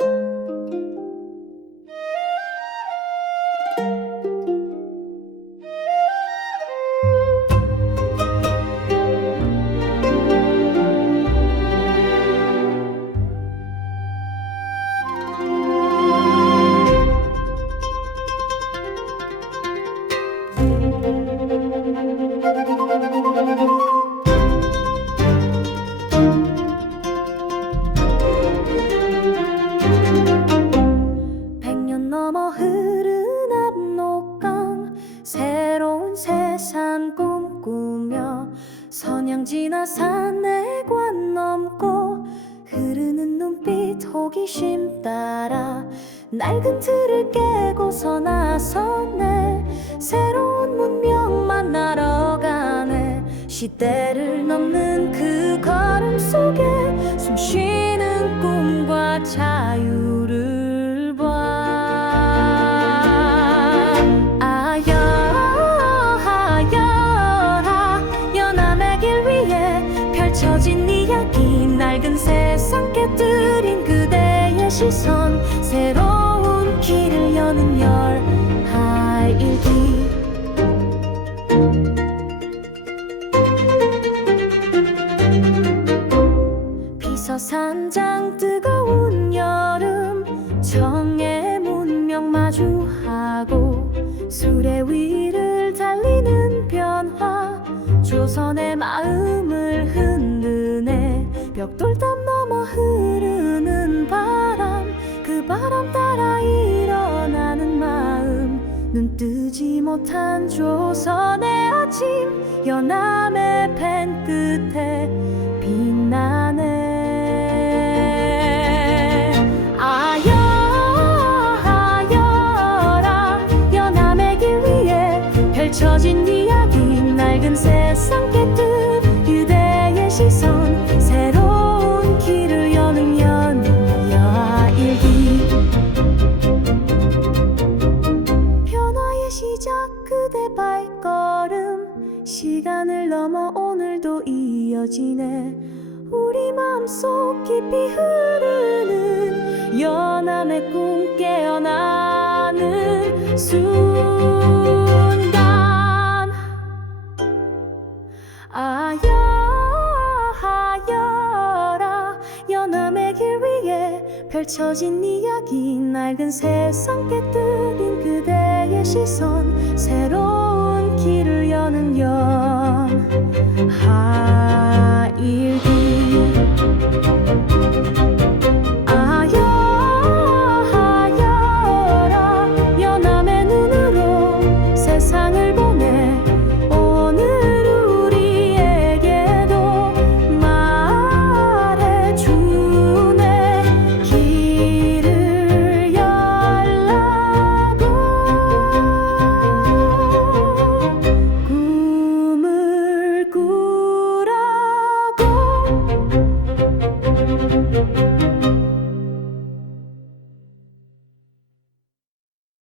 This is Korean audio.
you 흐른 압록강 새로운 세상 꿈꾸며 선양 지나 산내관 넘고 흐르는 눈빛 호기심 따라 낡은 틀을 깨고서 나서네. 새로운 문명 만나러 가네. 시대를 넘는 그 걸음 속에 숨쉬는 꿈과 자유 비서산장 뜨거운 여름 정의 문명 마주하고 수레 위를 달리는 변화 조선의 마음을 흔드네. 벽돌담 넘어 흐르는 바람 그 바람 따라 일어나는 마음. 눈 뜨지 못한 조선의 아침 연암의 펜 끝에 펼쳐진 이야기 낡은 세상 깨뜨 그대의 시선 새로운 길을 여는 연야 일기. 변화의 시작 그대 발걸음. 시간을 넘어 오늘도 이어지네. 우리 마음속 깊이 흐르는 연암의 꿈 깨어나는 순 펼쳐진 이야기 낡은 세상 깨뜨린 그대의 시선 새로운 길을 여는 연